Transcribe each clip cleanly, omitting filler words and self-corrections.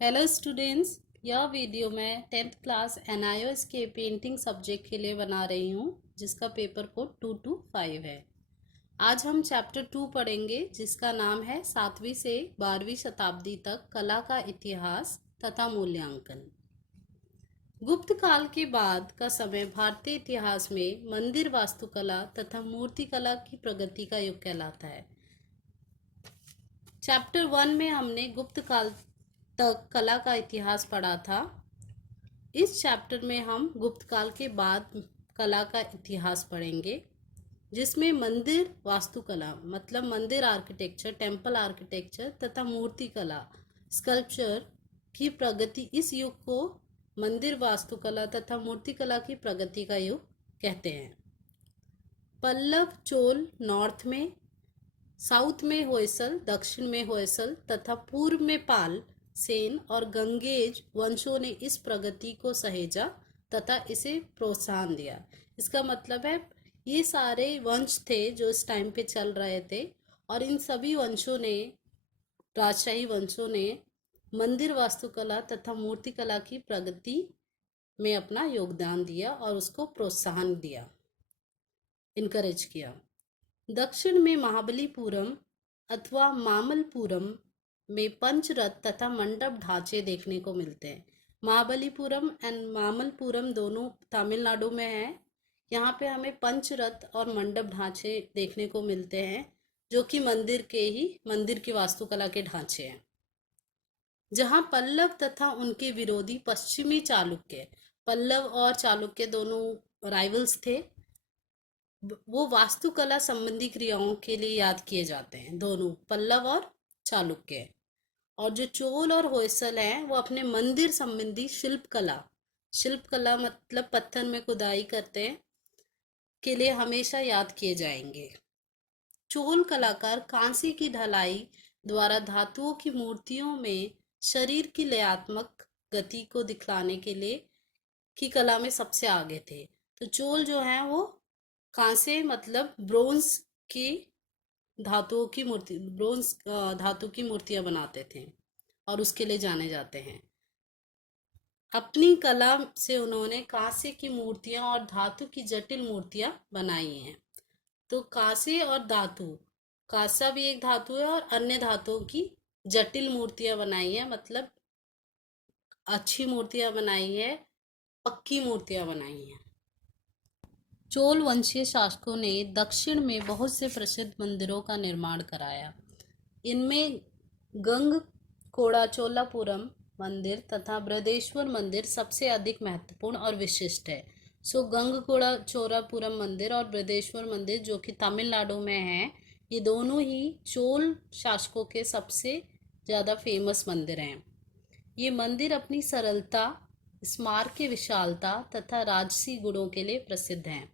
Hello students, यह video मैं 10th class NIOS के पेंटिंग सब्जेक्ट के लिए बना रही हूँ, जिसका पेपर कोड 225 है। आज हम चैप्टर 2 पढ़ेंगे, जिसका नाम है 7वीं से 12वीं शताब्दी तक कला का इतिहास तथा मूल्यांकन। गुप्त काल के बाद का समय भारतीय इतिहास में मंदिर वास्तुकला तथा मूर्तिकला की प्रगति का युग कहलाता है। चैप्टर 1 में हमने गुप्त काल तक कला का इतिहास पढ़ा था। इस चैप्टर में हम गुप्त काल के बाद कला का इतिहास पढ़ेंगे, जिसमें मंदिर वास्तुकला मतलब मंदिर आर्किटेक्चर, टेम्पल आर्किटेक्चर तथा मूर्तिकला स्कल्पचर की प्रगति। इस युग को मंदिर वास्तुकला तथा मूर्तिकला की प्रगति का युग कहते हैं। पल्लव चोल नॉर्थ में, साउथ में होयसल, दक्षिण में होयसल तथा पूर्व में पाल, सेन और गंगेज वंशों ने इस प्रगति को सहेजा तथा इसे प्रोत्साहन दिया। इसका मतलब है ये सारे वंश थे जो इस टाइम पे चल रहे थे, और इन सभी वंशों ने, राजशाही वंशों ने मंदिर वास्तुकला तथा मूर्तिकला की प्रगति में अपना योगदान दिया और उसको प्रोत्साहन दिया, इनकरेज किया। दक्षिण में महाबलीपुरम अथवा मामल्लपुरम में पंचरथ तथा मंडप ढांचे देखने को मिलते हैं। महाबलीपुरम एंड मामल्लपुरम दोनों तमिलनाडु में है। यहाँ पे हमें पंचरथ और मंडप ढांचे देखने को मिलते हैं, जो कि मंदिर की वास्तुकला के ढांचे हैं। जहाँ पल्लव तथा उनके विरोधी पश्चिमी चालुक्य, पल्लव और चालुक्य दोनों राइवल्स थे, वो वास्तुकला संबंधी क्रियाओं के लिए याद किए जाते हैं, दोनों पल्लव और चालुक्य। और जो चोल और होयसल हैं, वो अपने मंदिर संबंधी शिल्पकला मतलब पत्थर में खुदाई करते हैं के लिए हमेशा याद किए जाएंगे। चोल कलाकार कांसे की ढलाई द्वारा धातुओं की मूर्तियों में शरीर की लयात्मक गति को दिखलाने के लिए की कला में सबसे आगे थे। तो चोल जो है वो कांसे मतलब ब्रोंज की धातुओं की मूर्ति, ब्रोंज धातु की मूर्तियां बनाते थे और उसके लिए जाने जाते हैं। अपनी कला से उन्होंने कांसे की मूर्तियां और धातु की जटिल मूर्तियां बनाई हैं। तो कांसे और धातु, कांसा भी एक धातु है और अन्य धातुओं की जटिल मूर्तियां बनाई है, मतलब अच्छी मूर्तियां बनाई है, पक्की मूर्तियां बनाई हैं। चोल वंशीय शासकों ने दक्षिण में बहुत से प्रसिद्ध मंदिरों का निर्माण कराया। इनमें गंग कोड़ाचोलापुरम मंदिर तथा बृहदेश्वर मंदिर सबसे अधिक महत्वपूर्ण और विशिष्ट है। सो गंग कोड़ाचोलापुरम मंदिर और बृहदेश्वर मंदिर, जो कि तमिलनाडु में है, ये दोनों ही चोल शासकों के सबसे ज़्यादा फेमस मंदिर हैं। ये मंदिर अपनी सरलता, स्मारक की विशालता तथा राजसी गुणों के लिए प्रसिद्ध हैं।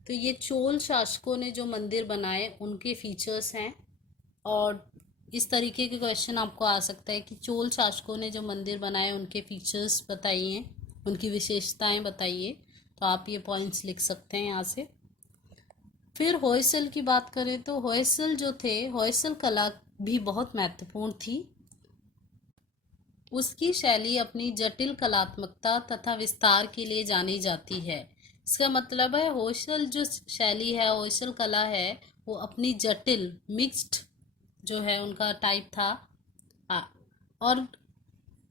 तो ये चोल शासकों ने जो मंदिर बनाए उनके फीचर्स हैं, और इस तरीके के क्वेश्चन आपको आ सकता है कि चोल शासकों ने जो मंदिर बनाए उनके फीचर्स बताइए, उनकी विशेषताएं बताइए। तो आप ये पॉइंट्स लिख सकते हैं यहाँ से। फिर होयसल की बात करें तो होयसल जो थे, होयसल कला भी बहुत महत्वपूर्ण थी। उसकी शैली अपनी जटिल कलात्मकता तथा विस्तार के लिए जानी जाती है। इसका मतलब है होयसल जो शैली है, होयसल कला है, वो अपनी जटिल मिक्स्ड जो है उनका टाइप था, और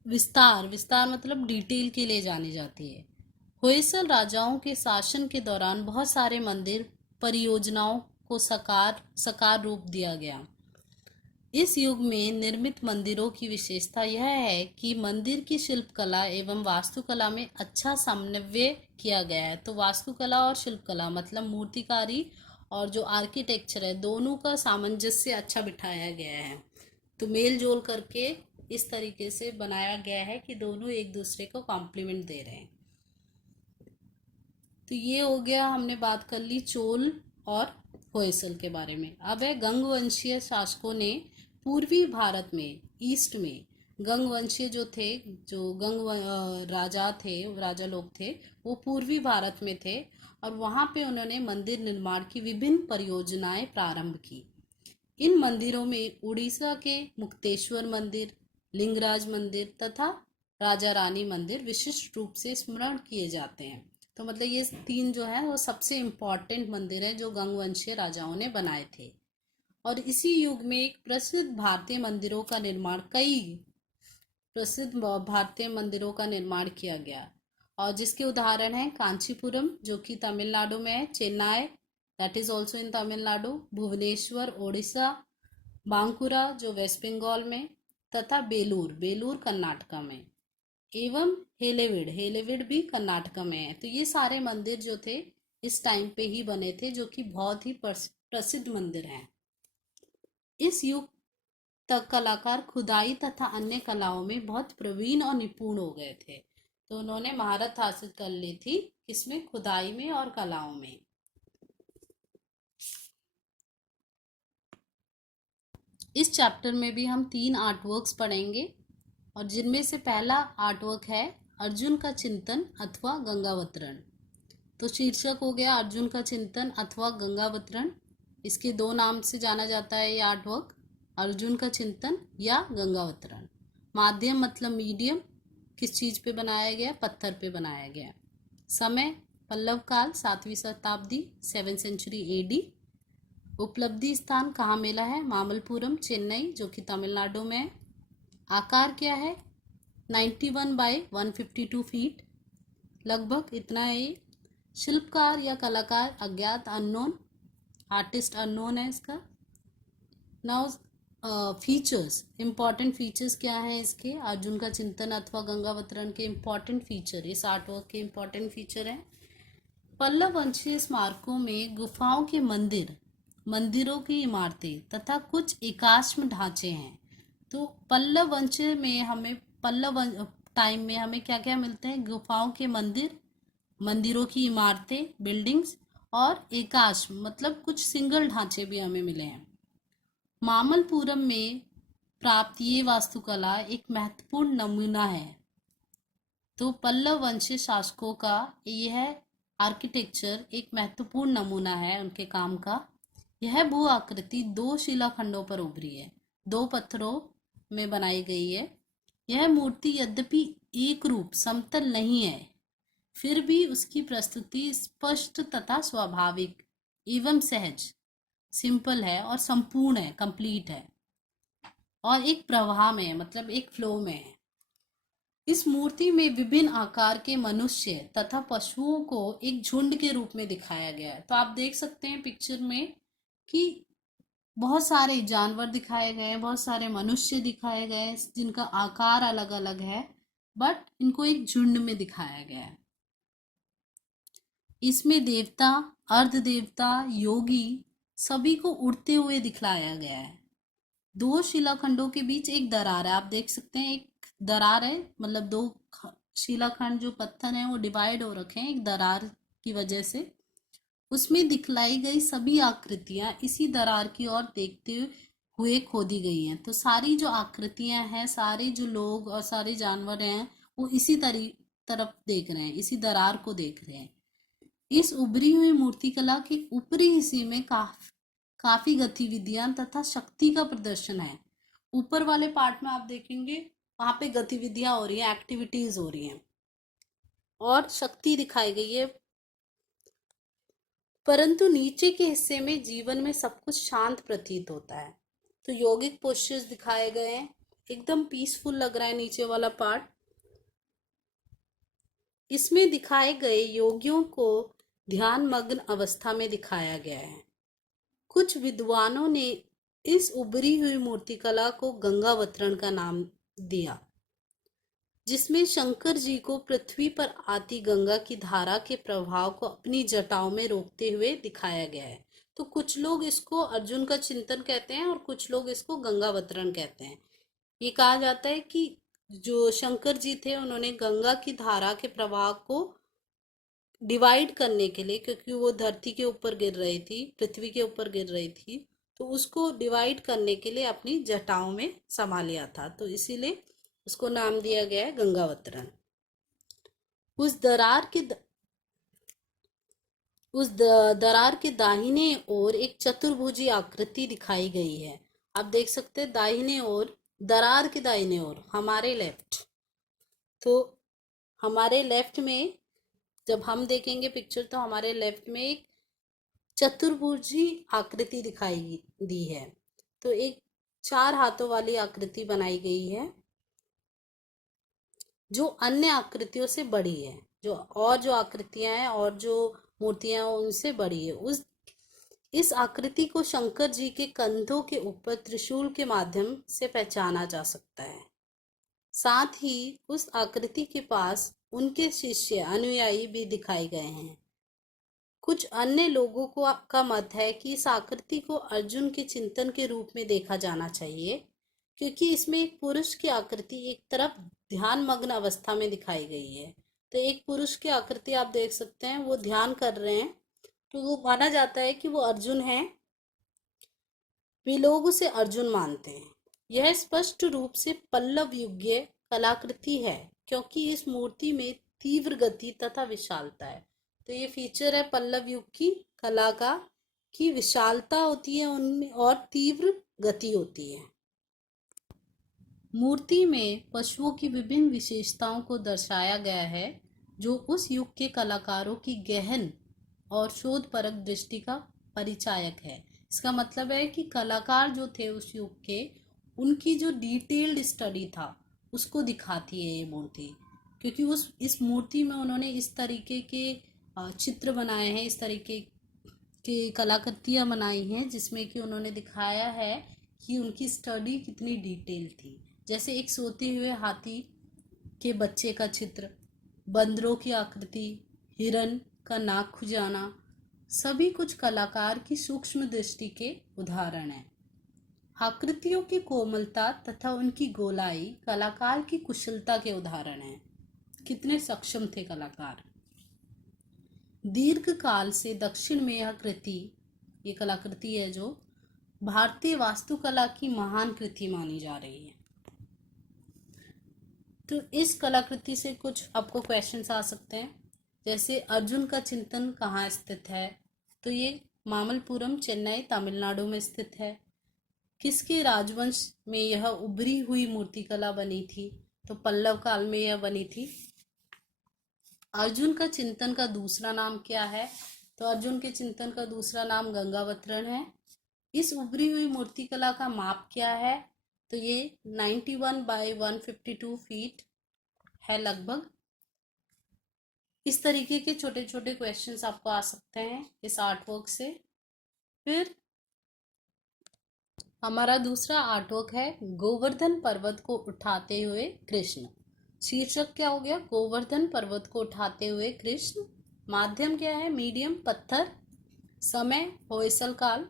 विस्तार मतलब डिटेल के लिए जानी जाती है। होयसल राजाओं के शासन के दौरान बहुत सारे मंदिर परियोजनाओं को साकार रूप दिया गया। इस युग में निर्मित मंदिरों की विशेषता यह है कि मंदिर की शिल्पकला एवं वास्तुकला में अच्छा समन्वय किया गया है। तो वास्तुकला और शिल्पकला मतलब मूर्तिकारी और जो आर्किटेक्चर है, दोनों का सामंजस्य अच्छा बिठाया गया है। तो मेल जोल करके इस तरीके से बनाया गया है कि दोनों एक दूसरे को कॉम्प्लीमेंट दे रहे हैं। तो ये हो गया, हमने बात कर ली चोल और होयसल के बारे में। अब है गंग वंशीय शासकों ने पूर्वी भारत में, ईस्ट में, गंग वंशीय जो थे, जो राजा लोग थे, वो पूर्वी भारत में थे, और वहाँ पे उन्होंने मंदिर निर्माण की विभिन्न परियोजनाएं प्रारंभ की। इन मंदिरों में उड़ीसा के मुक्तेश्वर मंदिर, लिंगराज मंदिर तथा राजा रानी मंदिर विशिष्ट रूप से स्मरण किए जाते हैं। तो मतलब ये तीन जो है वो सबसे इम्पोर्टेंट मंदिर है जो गंगवंशीय राजाओं ने बनाए थे। और इसी युग में एक प्रसिद्ध भारतीय मंदिरों का निर्माण कई प्रसिद्ध भारतीय मंदिरों का निर्माण किया गया, और जिसके उदाहरण हैं कांचीपुरम जो कि तमिलनाडु में है, Chennai that is also in Tamil Nadu, Bhubaneswar Odisha, Bankura जो वेस्ट बंगाल में, तथा बेलूर बेलूर कर्नाटका में, एवं हेलेविड हेलेविड भी कर्नाटका में है। तो ये सारे मंदिर जो थे इस टाइम पे ही बने थे, जो कि बहुत ही प्रसिद्ध मंदिर हैं। इस युग तक कलाकार खुदाई तथा अन्य कलाओं में बहुत प्रवीण और निपुण हो गए थे। तो उन्होंने महारत हासिल कर ली थी इसमें, खुदाई में और कलाओं में। इस चैप्टर में भी हम 3 आर्टवर्क्स पढ़ेंगे, और जिनमें से पहला आर्टवर्क है अर्जुन का चिंतन अथवा गंगावतरण। तो शीर्षक हो गया अर्जुन का चिंतन अथवा गंगावतरण। इसके दो नाम से जाना जाता है ये आर्टवर्क, अर्जुन का चिंतन या गंगावतरण। माध्यम मतलब मीडियम, किस चीज़ पे बनाया गया, पत्थर पे बनाया गया। समय पल्लव काल 7वीं शताब्दी 7th सेंचुरी AD। उपलब्धि स्थान कहाँ मिला है, मामल्लपुरम चेन्नई जो कि तमिलनाडु में है। आकार क्या है, 91 बाय 152 फीट, लगभग इतना है ये। शिल्पकार या कलाकार अज्ञात, अननोन, आर्टिस्ट अननोन है इसका। नाउ फीचर्स, इंपॉर्टेंट फीचर्स क्या हैं इसके, अर्जुन का चिंतन अथवा गंगावतरण के इंपॉर्टेंट फीचर, इस आर्टवर्क के इंपॉर्टेंट फीचर हैं। पल्लव वंशीय स्मारकों में गुफाओं के मंदिरों की इमारतें तथा कुछ एकाश्म ढांचे हैं। तो पल्लव वंश में हमें टाइम में हमें क्या क्या मिलते हैं, गुफाओं के मंदिरों की इमारतें बिल्डिंग्स, और एकाश्म मतलब कुछ सिंगल ढांचे भी हमें मिले हैं। मामल्लपुरम में प्राप्त ये वास्तुकला एक महत्वपूर्ण नमूना है। तो पल्लव वंशीय शासकों का यह आर्किटेक्चर एक महत्वपूर्ण नमूना है उनके काम का। यह भू आकृति 2 शिलाखंडों पर उभरी है, 2 पत्थरों में बनाई गई है। यह मूर्ति यद्यपि एक रूप समतल नहीं है, फिर भी उसकी प्रस्तुति स्पष्ट तथा स्वाभाविक एवं सहज, सिंपल है और संपूर्ण है, कंप्लीट है, और एक प्रवाह में है, मतलब एक फ्लो में है। इस मूर्ति में विभिन्न आकार के मनुष्य तथा पशुओं को एक झुंड के रूप में दिखाया गया है। तो आप देख सकते हैं पिक्चर में कि बहुत सारे जानवर दिखाए गए हैं, बहुत सारे मनुष्य दिखाए गए हैं जिनका आकार अलग अलग है, बट इनको एक झुंड में दिखाया गया है। इसमें देवता, अर्ध देवता, योगी सभी को उड़ते हुए दिखलाया गया है। 2 शिलाखंडों के बीच एक दरार है, आप देख सकते हैं एक दरार है, मतलब 2 शिलाखंड जो पत्थर हैं वो डिवाइड हो रखे हैं एक दरार की वजह से। उसमें दिखलाई गई सभी आकृतियां इसी दरार की ओर देखते हुए खोदी गई हैं। तो सारी जो आकृतियां हैं, सारे जो लोग और सारे जानवर हैं वो इसी तरफ देख रहे हैं, इसी दरार को देख रहे हैं। इस उभरी हुई मूर्तिकला के ऊपरी हिस्से में काफी गतिविधियां तथा शक्ति का प्रदर्शन है। ऊपर वाले पार्ट में आप देखेंगे वहां पे गतिविधियां हो रही हैं, एक्टिविटीज हो रही हैं और शक्ति दिखाई गई है, परंतु नीचे के हिस्से में जीवन में सब कुछ शांत प्रतीत होता है। तो योगिक पोस्चर्स दिखाए गए हैं, एकदम पीसफुल लग रहा है नीचे वाला पार्ट। इसमें दिखाए गए योगियों को ध्यान मग्न अवस्था में दिखाया गया है। कुछ विद्वानों ने इस उभरी हुई मूर्तिकला को गंगावतरण का नाम दिया, जिसमें शंकर जी को पृथ्वी पर आती गंगा की धारा के प्रभाव को अपनी जटाओं में रोकते हुए दिखाया गया है। तो कुछ लोग इसको अर्जुन का चिंतन कहते हैं और कुछ लोग इसको गंगावतरण कहते हैं। ये कहा जाता है कि जो शंकर जी थे उन्होंने गंगा की धारा के प्रवाह को डिवाइड करने के लिए, क्योंकि वो धरती के ऊपर गिर रही थी, पृथ्वी के ऊपर गिर रही थी, तो उसको डिवाइड करने के लिए अपनी जटाओं में समा लिया था, तो इसीलिए उसको नाम दिया गया है गंगावतरण। उस दरार के दाहिने ओर एक चतुर्भुजी आकृति दिखाई गई है। आप देख सकते हैं दाहिने ओर दरार के दाहिने ओर, हमारे लेफ्ट। तो हमारे लेफ्ट में जब हम देखेंगे पिक्चर तो हमारे लेफ्ट में एक चतुर्भुजी आकृति दिखाई दी है। तो एक 4 हाथों वाली आकृति बनाई गई है जो अन्य आकृतियों से बड़ी है, जो आकृतियां हैं और जो मूर्तियां हैं उनसे बड़ी है। इस आकृति को शंकर जी के कंधों के ऊपर त्रिशूल के माध्यम से पहचाना जा सकता है। साथ ही उस आकृति के पास उनके शिष्य अनुयायी भी दिखाए गए हैं। कुछ अन्य लोगों का मत है कि इस आकृति को अर्जुन के चिंतन के रूप में देखा जाना चाहिए, क्योंकि इसमें एक पुरुष की आकृति एक तरफ ध्यान मग्न अवस्था में दिखाई गई है। तो एक पुरुष की आकृति आप देख सकते हैं, वो ध्यान कर रहे हैं, तो वो माना जाता है कि वो अर्जुन है। वे लोग उसे अर्जुन मानते हैं। यह स्पष्ट रूप से पल्लव युगीय कलाकृति है, क्योंकि इस मूर्ति में तीव्र गति तथा विशालता है। तो ये फीचर है पल्लव युग की कला का, कि विशालता होती है उनमें और तीव्र गति होती है। मूर्ति में पशुओं की विभिन्न विशेषताओं को दर्शाया गया है, जो उस युग के कलाकारों की गहन और शोधपरक दृष्टि का परिचायक है। इसका मतलब है कि कलाकार जो थे उस युग के, उनकी जो डिटेल्ड स्टडी था उसको दिखाती है ये मूर्ति, क्योंकि इस मूर्ति में उन्होंने इस तरीके के चित्र बनाए हैं, इस तरीके की कलाकृतियाँ बनाई हैं जिसमें कि उन्होंने दिखाया है कि उनकी स्टडी कितनी डिटेल थी। जैसे एक सोते हुए हाथी के बच्चे का चित्र, बंदरों की आकृति, हिरन का नाक खुजाना, सभी कुछ कलाकार की सूक्ष्म दृष्टि के उदाहरण हैं। आकृतियों की कोमलता तथा उनकी गोलाई कलाकार की कुशलता के उदाहरण हैं। कितने सक्षम थे कलाकार। दीर्घ काल से दक्षिण में ये कलाकृति है जो भारतीय वास्तुकला की महान कृति मानी जा रही है। तो इस कलाकृति से कुछ आपको क्वेश्चंस आ सकते हैं, जैसे अर्जुन का चिंतन कहाँ स्थित है, तो ये मामल्लपुरम चेन्नई तमिलनाडु में स्थित है। किसके राजवंश में यह उभरी हुई मूर्तिकला बनी थी, तो पल्लव काल में यह बनी थी। अर्जुन का चिंतन का दूसरा नाम क्या है, तो अर्जुन के चिंतन का दूसरा नाम गंगावतरण है। इस उभरी हुई मूर्तिकला का माप क्या है, तो ये 91 बाय 152 फीट है लगभग। इस तरीके के छोटे छोटे क्वेश्चंस आपको आ सकते हैं इस आर्टवर्क से। फिर हमारा दूसरा आर्टवर्क है गोवर्धन पर्वत को उठाते हुए कृष्ण। शीर्षक क्या हो गया, गोवर्धन पर्वत को उठाते हुए कृष्ण। माध्यम क्या है, मीडियम पत्थर। समय होयसल काल।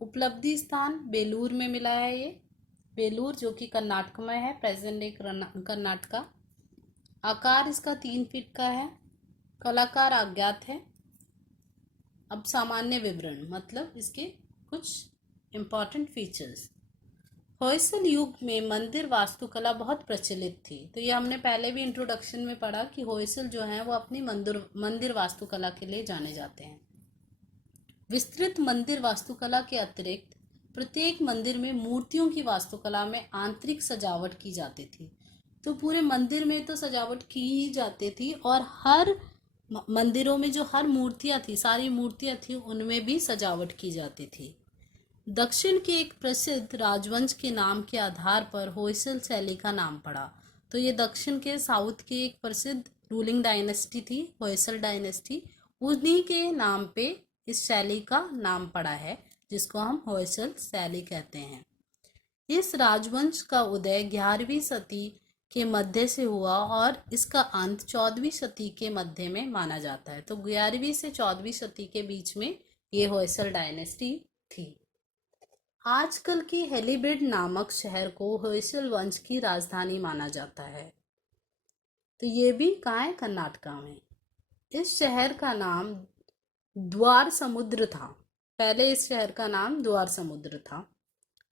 उपलब्धि स्थान बेलूर में मिला है ये, बेलूर जो कि कर्नाटक में है, प्रेजेंट डे कर्नाटका। आकार इसका 3 फीट का है। कलाकार अज्ञात है। अब सामान्य विवरण, मतलब इसके कुछ इम्पॉर्टेंट फीचर्स। होयसल युग में मंदिर वास्तुकला बहुत प्रचलित थी। तो ये हमने पहले भी इंट्रोडक्शन में पढ़ा कि होयसल जो है वो अपनी मंदिर वास्तुकला के लिए जाने जाते हैं। विस्तृत मंदिर वास्तुकला के अतिरिक्त प्रत्येक मंदिर में मूर्तियों की वास्तुकला में आंतरिक सजावट की जाती थी। तो पूरे मंदिर में तो सजावट की ही जाती थी, और हर मंदिरों में जो हर मूर्तियां थी, सारी मूर्तियां थी, उनमें भी सजावट की जाती थी। दक्षिण के एक प्रसिद्ध राजवंश के नाम के आधार पर होयसल शैली का नाम पड़ा। तो ये दक्षिण के साउथ की एक प्रसिद्ध रूलिंग डायनेस्टी थी, होयसल डायनेस्टी, उन्हीं के नाम पे इस शैली का नाम पड़ा है, जिसको हम होयसल शैली कहते हैं। इस राजवंश का उदय 11वीं सदी के मध्य से हुआ और इसका अंत 14वीं सदी के मध्य में माना जाता है। तो 11वीं से 14वीं सदी के बीच में ये होयसल डायनेस्टी थी। आजकल की हेलीब्रिड नामक शहर को होयसल वंश की राजधानी माना जाता है। तो ये भी कहाँ है, कर्नाटका में। इस शहर का नाम द्वार समुद्र था। पहले इस शहर का नाम द्वार समुद्र था।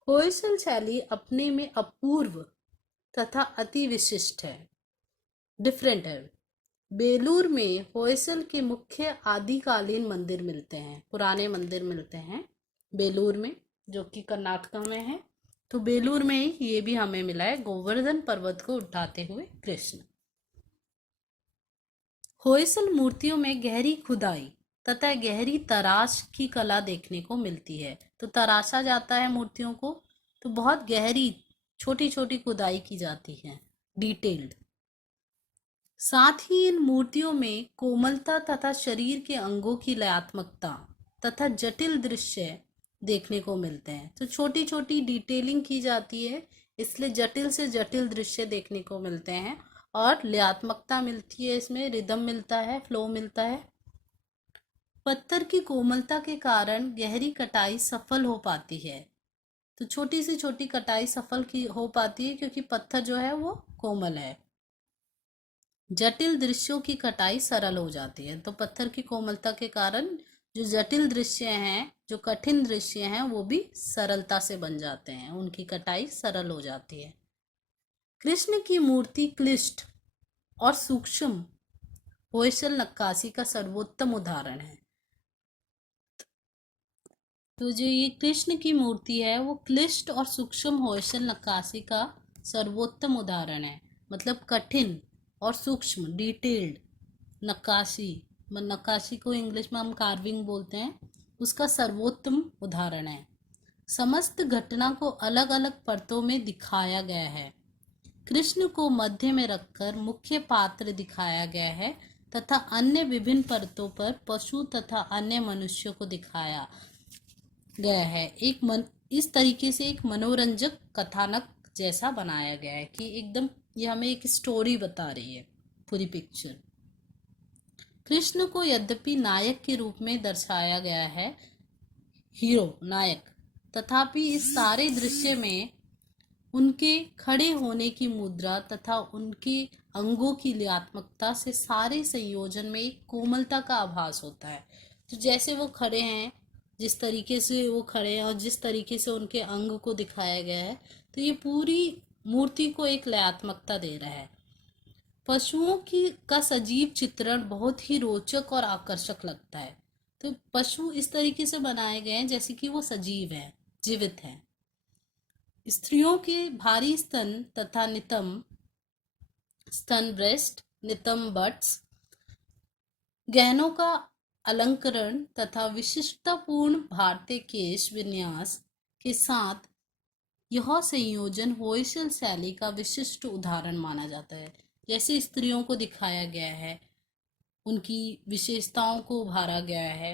होयसल शैली अपने में अपूर्व तथा अति विशिष्ट है, डिफरेंट है। बेलूर में होयसल के मुख्य आदिकालीन मंदिर मिलते हैं, पुराने मंदिर मिलते हैं बेलूर में, जो कि कर्नाटका में है। तो बेलूर में ही ये भी हमें मिला है, गोवर्धन पर्वत को उठाते हुए कृष्ण। होयसल मूर्तियों में गहरी खुदाई तथा गहरी तराश की कला देखने को मिलती है। तो तराशा जाता है मूर्तियों को, तो बहुत गहरी छोटी छोटी खुदाई की जाती है, डिटेल्ड। साथ ही इन मूर्तियों में कोमलता तथा शरीर के अंगों की लयात्मकता तथा जटिल दृश्य देखने को मिलते हैं। तो छोटी छोटी डिटेलिंग की जाती है, इसलिए जटिल से जटिल दृश्य देखने को मिलते हैं और लयात्मकता मिलती है, इसमें रिदम मिलता है, फ्लो मिलता है। पत्थर की कोमलता के कारण गहरी कटाई सफल हो पाती है। तो छोटी से छोटी कटाई सफल की हो पाती है क्योंकि पत्थर जो है वो कोमल है। जटिल दृश्यों की कटाई सरल हो जाती है। तो पत्थर की कोमलता के कारण जो जटिल दृश्य हैं, जो कठिन दृश्य हैं, वो भी सरलता से बन जाते हैं, उनकी कटाई सरल हो जाती है। कृष्ण की मूर्ति क्लिष्ट और सूक्ष्म होयसल नक्काशी का सर्वोत्तम उदाहरण है। तो जो ये कृष्ण की मूर्ति है वो क्लिष्ट और सूक्ष्म होयसल नक्काशी का सर्वोत्तम उदाहरण है। मतलब कठिन और सूक्ष्म डिटेल्ड नक्काशी, नक्काशी को इंग्लिश में हम कार्विंग बोलते हैं, उसका सर्वोत्तम उदाहरण है। समस्त घटना को अलग अलग परतों में दिखाया गया है। कृष्ण को मध्य में रखकर मुख्य पात्र दिखाया गया है तथा अन्य विभिन्न परतों पर पशु तथा अन्य मनुष्यों को दिखाया गया है। इस तरीके से एक मनोरंजक कथानक जैसा बनाया गया है कि एकदम ये हमें एक स्टोरी बता रही है पूरी पिक्चर। कृष्ण को यद्यपि नायक के रूप में दर्शाया गया है, हीरो नायक, तथापि इस सारे दृश्य में उनके खड़े होने की मुद्रा तथा उनके अंगों की लयात्मकता से सारे संयोजन में एक कोमलता का आभास होता है। तो जैसे वो खड़े हैं, जिस तरीके से वो खड़े हैं और जिस तरीके से उनके अंग को दिखाया गया है, तो ये पूरी मूर्ति को एक लयात्मकता दे रहा है। पशुओं की का सजीव चित्रण बहुत ही रोचक और आकर्षक लगता है। तो पशु इस तरीके से बनाए गए हैं जैसे कि वो सजीव हैं, जीवित हैं। स्त्रियों के भारी स्तन तथा नितंब स्तन, ब्रेस्ट, नितंब बट्स, गहनों का अलंकरण तथा विशिष्टतापूर्ण भारतीय केश विन्यास के साथ यह संयोजन होयसल शैली का विशिष्ट उदाहरण माना जाता है। जैसे स्त्रियों को दिखाया गया है, उनकी विशेषताओं को उभारा गया है,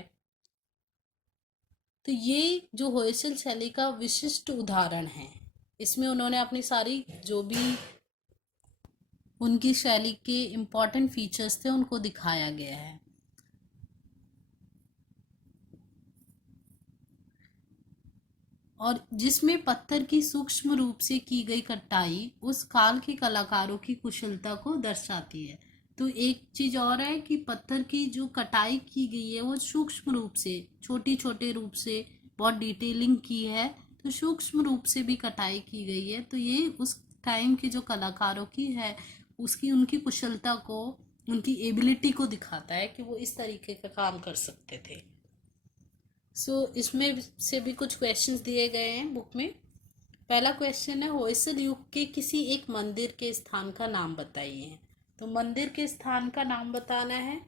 तो ये जो होयसल शैली का विशिष्ट उदाहरण है। इसमें उन्होंने अपनी सारी जो भी उनकी शैली के इम्पोर्टेंट फीचर्स थे उनको दिखाया गया है। और जिसमें पत्थर की सूक्ष्म रूप से की गई कटाई उस काल के कलाकारों की कुशलता को दर्शाती है। तो एक चीज और है कि पत्थर की जो कटाई की गई है वो सूक्ष्म रूप से, छोटी छोटे रूप से बहुत डिटेलिंग की है, तो सूक्ष्म रूप से भी कटाई की गई है। तो ये उस टाइम के जो कलाकारों की है उसकी, उनकी कुशलता को, उनकी एबिलिटी को दिखाता है कि वो इस तरीके का काम कर सकते थे। इसमें से भी कुछ क्वेश्चंस दिए गए हैं बुक में। पहला क्वेश्चन है, होयसल युग के किसी एक मंदिर के स्थान का नाम बताइए। तो मंदिर के स्थान का नाम बताना है।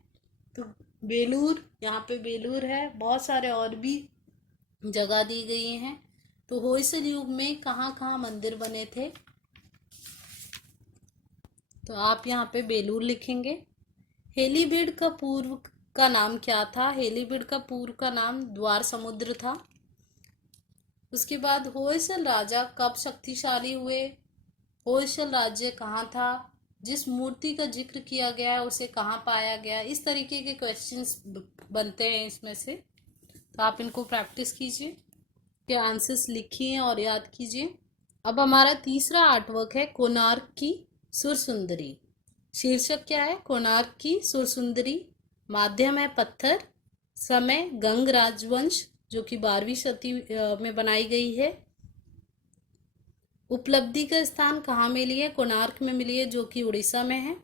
तो बेलूर, यहाँ पे बेलूर है, बहुत सारे और भी जगह दी गई हैं। तो होयसल युग में कहाँ कहाँ मंदिर बने थे, तो आप यहाँ पे बेलूर लिखेंगे। हेलीबीड का पूर्व का नाम क्या था? हेलीबीड का पूर्व का नाम द्वार समुद्र था। उसके बाद होयसल राजा कब शक्तिशाली हुए? होयसल राज्य कहाँ था? जिस मूर्ति का जिक्र किया गया है उसे कहाँ पाया गया? इस तरीके के क्वेश्चंस बनते हैं इसमें से। तो आप इनको प्रैक्टिस कीजिए, के आंसर्स लिखिए और याद कीजिए। अब हमारा तीसरा आर्टवर्क है कोणार्क की सुरसुंदरी। शीर्षक क्या है? कोणार्क की सुरसुंदरी। माध्यम है पत्थर। समय गंग राजवंश, जो कि 12वीं शती में बनाई गई है। उपलब्धि का स्थान कहाँ मिली है? कोणार्क में मिली है, जो कि उड़ीसा में है।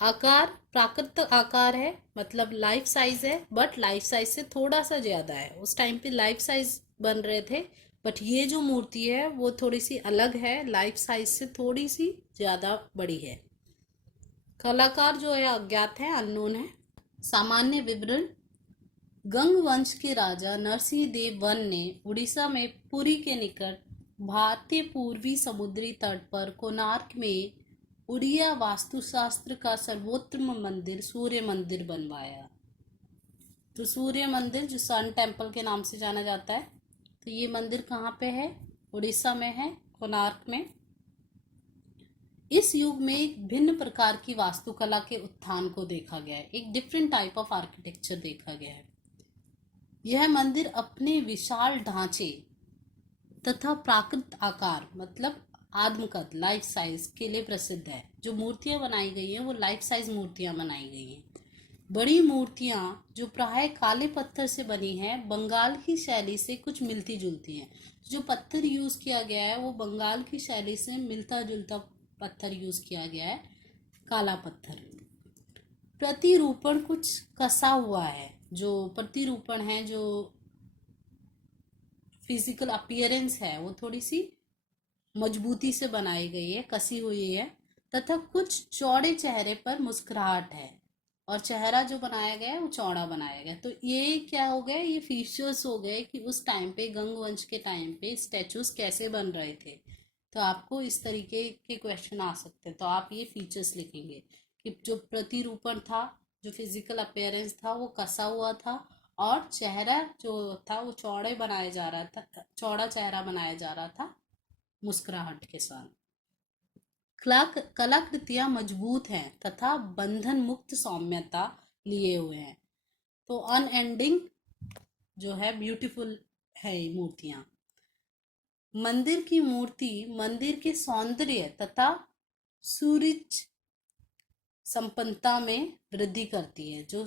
आकार प्राकृतिक आकार है, मतलब लाइफ साइज है, बट लाइफ साइज से थोड़ा सा ज्यादा है। उस टाइम पे लाइफ साइज बन रहे थे, बट ये जो मूर्ति है वो थोड़ी सी अलग है, लाइफ साइज से थोड़ी सी ज़्यादा बड़ी है। कलाकार जो है अज्ञात है, अननोन है। सामान्य विवरण: गंग वंश के राजा नरसिंह देव वन ने उड़ीसा में पुरी के निकट भारतीय पूर्वी समुद्री तट पर कोणार्क में उड़िया वास्तुशास्त्र का सर्वोत्तम मंदिर सूर्य मंदिर बनवाया। तो सूर्य मंदिर जो सन टेम्पल के नाम से जाना जाता है, तो ये मंदिर कहाँ पे है? उड़ीसा में है, कोणार्क में। इस युग में एक भिन्न प्रकार की वास्तुकला के उत्थान को देखा गया है, एक डिफरेंट टाइप ऑफ आर्किटेक्चर देखा गया है। यह मंदिर अपने विशाल ढांचे तथा प्राकृत आकार मतलब आदमकद लाइफ साइज के लिए प्रसिद्ध है। जो मूर्तियां बनाई गई हैं वो लाइफ साइज मूर्तियां बनाई गई हैं। बड़ी मूर्तियां जो प्राय काले पत्थर से बनी है, बंगाल की शैली से कुछ मिलती जुलती हैं। जो पत्थर यूज किया गया है वो बंगाल की शैली से मिलता जुलता पत्थर यूज किया गया है, काला पत्थर। प्रतिरूपण कुछ कसा हुआ है। जो प्रतिरूपण है, जो फिजिकल अपीयरेंस है, वो थोड़ी सी मजबूती से बनाई गई है, कसी हुई है, तथा कुछ चौड़े चेहरे पर मुस्कुराहट है और चेहरा जो बनाया गया है वो चौड़ा बनाया गया। तो ये क्या हो गया, ये फीचर्स हो गए कि उस टाइम पे, गंग वंश के टाइम पे स्टैचूज कैसे बन रहे थे। तो आपको इस तरीके के क्वेश्चन आ सकते हैं, तो आप ये फीचर्स लिखेंगे कि जो प्रतिरूपण था, जो फिजिकल अपीयरेंस था वो कसा हुआ था और चेहरा जो था वो चौड़े बनाया जा रहा था, चौड़ा चेहरा बनाया जा रहा था मुस्कुराहट के साथ। कलाकृतियां मजबूत हैं तथा बंधन मुक्त सौम्यता लिए हुए हैं। तो अनएंडिंग जो है ब्यूटीफुल है ये मूर्तियां। मंदिर की मूर्ति मंदिर के सौंदर्य तथा सूरज संपन्नता में वृद्धि करती है। जो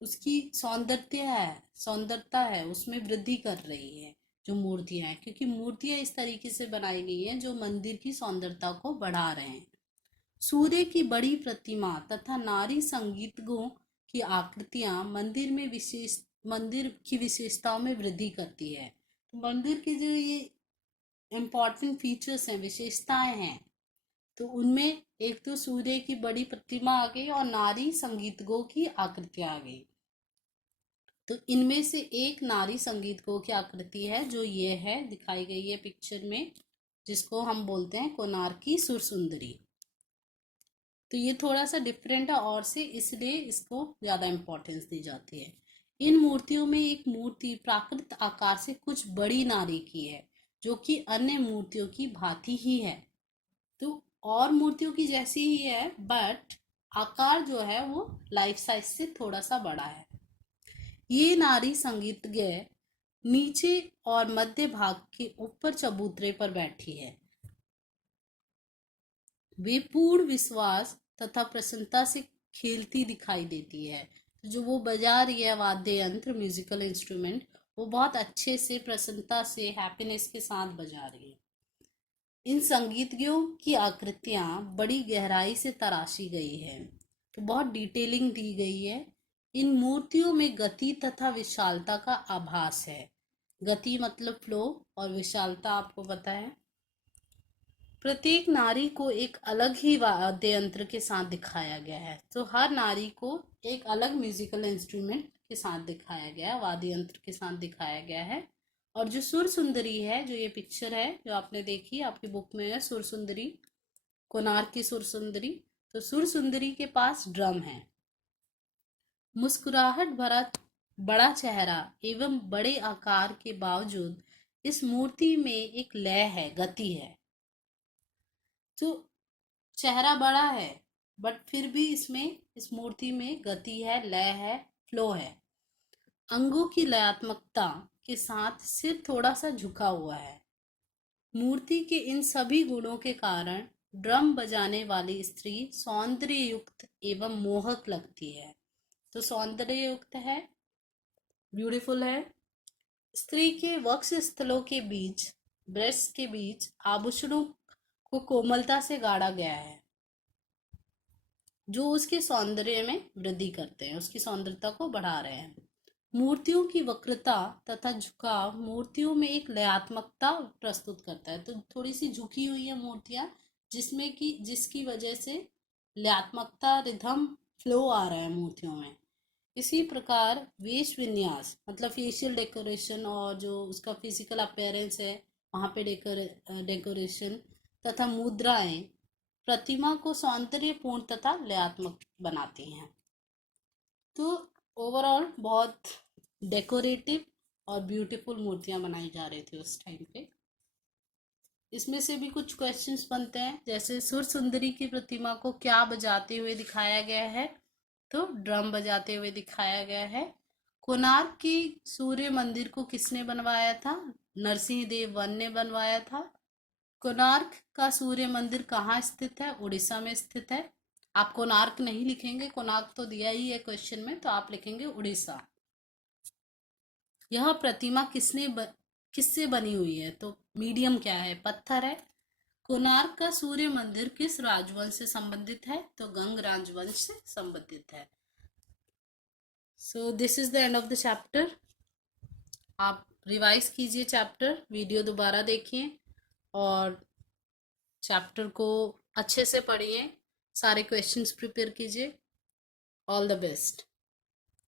उसकी सौंदर्यता है उसमें वृद्धि कर रही है जो मूर्तियां हैं, क्योंकि मूर्तियां इस तरीके से बनाई गई हैं जो मंदिर की सौंदर्यता को बढ़ा रहे हैं। सूर्य की बड़ी प्रतिमा तथा नारी संगीतज्ञों की आकृतियां मंदिर की विशेषताओं में वृद्धि करती है। तो मंदिर के जो ये इम्पॉर्टेंट फीचर्स हैं, विशेषताएं हैं, तो उनमें एक तो सूर्य की बड़ी प्रतिमा आ गई और नारी संगीतज्ञों की आकृतियां आ गई। तो इनमें से एक नारी संगीतज्ञों की आकृति है जो ये है, दिखाई गई है पिक्चर में, जिसको हम बोलते हैं कोणार्क की सुरसुंदरी। तो ये थोड़ा सा डिफरेंट है और से, इसलिए इसको ज्यादा इम्पोर्टेंस दी जाती है। इन मूर्तियों में एक मूर्ति प्राकृत आकार से कुछ बड़ी नारी की है जो कि अन्य मूर्तियों की भांति ही है। तो और मूर्तियों की जैसी ही है, बट आकार जो है वो लाइफ साइज से थोड़ा सा बड़ा है। ये नारी संगीतज्ञ नीचे और मध्य भाग के ऊपर चबूतरे पर बैठी है। वे पूर्ण विश्वास तथा प्रसन्नता से खेलती दिखाई देती है। जो वो बजा रही है वाद्य यंत्र, म्यूजिकल इंस्ट्रूमेंट, वो बहुत अच्छे से, प्रसन्नता से, हैप्पीनेस के साथ बजा रही है। इन संगीतज्ञों की आकृतियां बड़ी गहराई से तराशी गई है, तो बहुत डिटेलिंग दी गई है। इन मूर्तियों में गति तथा विशालता का आभास है। गति मतलब फ्लो और विशालता आपको पता है। प्रत्येक नारी को एक अलग ही वाद्य यंत्र के साथ दिखाया गया है। तो हर नारी को एक अलग म्यूजिकल इंस्ट्रूमेंट के साथ दिखाया गया है, वाद्य यंत्र के साथ दिखाया गया है। और जो सुर सुंदरी है, जो ये पिक्चर है जो आपने देखी, आपकी बुक में है सुर सुंदरी, कोणार्क की सुर सुंदरी। तो सुर सुंदरी के पास ड्रम है। मुस्कुराहट भरा बड़ा चेहरा एवं बड़े आकार के बावजूद इस मूर्ति में एक लय है, गति है। तो चेहरा बड़ा है बट फिर भी इसमें, इस मूर्ति में गति है, लय है, फ्लो है। अंगों की लयात्मकता के साथ सिर थोड़ा सा झुका हुआ है। मूर्ति के इन सभी गुणों के कारण ड्रम बजाने वाली स्त्री सौंदर्य युक्त एवं मोहक लगती है। तो सौंदर्य युक्त है, ब्यूटीफुल है। स्त्री के वक्ष स्थलों के बीच, ब्रेस्ट के बीच आभूषणों को कोमलता से गाड़ा गया है जो उसके सौंदर्य में वृद्धि करते हैं, उसकी सौंदर्यता को बढ़ा रहे हैं। मूर्तियों की वक्रता तथा झुकाव मूर्तियों में एक लयात्मकता प्रस्तुत करता है। तो थोड़ी सी झुकी हुई है मूर्तियां, जिसकी वजह से लयात्मकता, रिधम, फ्लो आ रहा है मूर्तियों में। इसी प्रकार वेश विन्यास मतलब फेशियल डेकोरेशन और जो उसका फिजिकल अपीयरेंस है वहाँ पे डेकोरेशन तथा मुद्राएं प्रतिमा को सौंदर्यपूर्ण तथा लयात्मक बनाती हैं। तो ओवरऑल बहुत डेकोरेटिव और ब्यूटीफुल मूर्तियां बनाई जा रही थी उस टाइम पे। इसमें से भी कुछ क्वेश्चंस बनते हैं, जैसे सुर सुंदरी की प्रतिमा को क्या बजाते हुए दिखाया गया है? तो ड्रम बजाते हुए दिखाया गया है। कोणार्क की सूर्य मंदिर को किसने बनवाया था? नरसिंह देव वन ने बनवाया था। कोणार्क का सूर्य मंदिर कहाँ स्थित है? उड़ीसा में स्थित है। आप कोणार्क नहीं लिखेंगे, कोणार्क तो दिया ही है क्वेश्चन में, तो आप लिखेंगे उड़ीसा। यह प्रतिमा किससे बनी हुई है? तो मीडियम क्या है? पत्थर है। कोणार्क का सूर्य मंदिर किस राजवंश से संबंधित है? तो गंग राजवंश से संबंधित है। So this is the end of the chapter. आप रिवाइज कीजिए चैप्टर, वीडियो दोबारा देखिए और चैप्टर को अच्छे से पढ़िए, सारे क्वेश्चंस प्रिपेयर कीजिए। All the best.